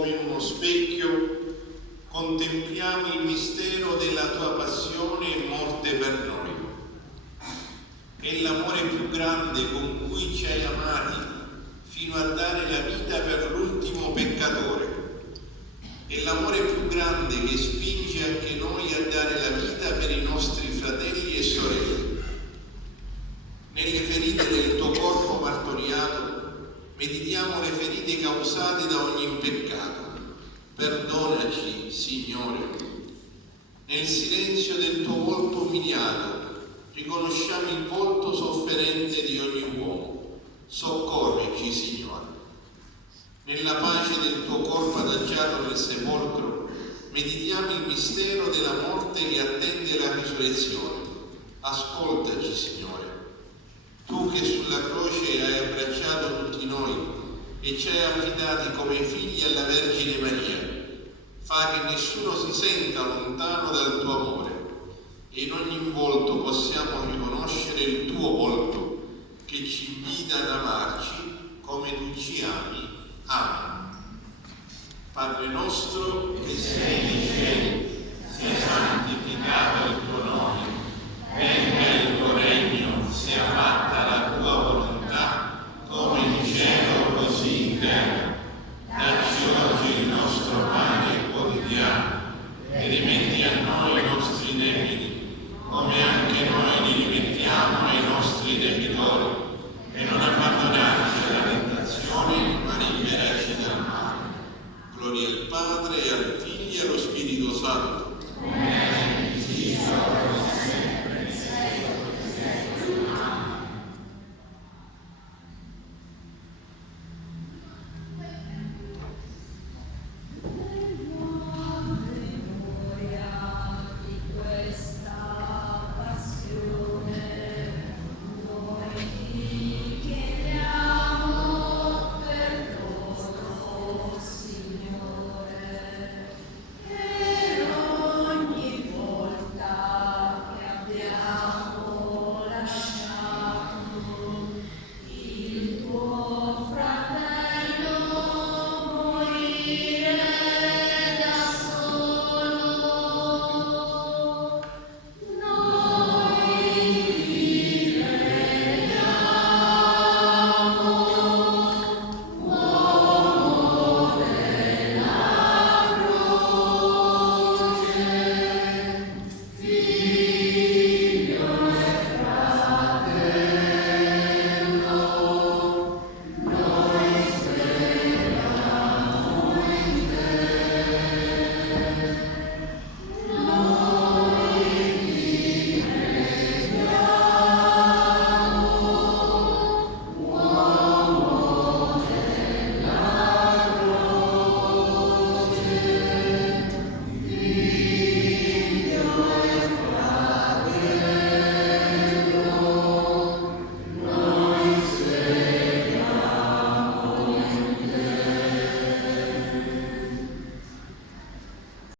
come in uno specchio, contempliamo il mistero della tua passione e morte per noi. È l'amore più grande con cui ci hai amati fino a dare la vita per l'ultimo peccatore. È l'amore più grande che spinge anche noi a dare la vita per i nostri fratelli e sorelle. Nelle ferite del tuo corpo martoriato meditiamo le ferite causate da ogni peccato. Perdonaci, Signore. Nel silenzio del tuo volto umiliato riconosciamo il volto sofferente di ogni uomo. Soccorrici, Signore. Nella pace del tuo corpo adagiato nel sepolcro meditiamo il mistero della morte che attende la risurrezione. Ascoltaci, Signore. Tu che sulla croce hai abbracciato tutti noi e ci hai affidati come figli alla Vergine Maria, fa che nessuno si senta lontano dal tuo amore e in ogni volto possiamo riconoscere il tuo volto che ci invita ad amarci come tu ci ami. Amen. Padre nostro che sei nei cieli, sia santificato il tuo nome, venga il tuo regno, sia fatta la tua volontà, come in cielo così in terra. Dacci oggi il nostro pane quotidiano e rimetti a noi i nostri debiti, come anche noi li rimettiamo ai nostri debitori, e non abbandonarci alla tentazione, ma liberaci dal male. Gloria al Padre, al Figlio e allo Spirito Santo,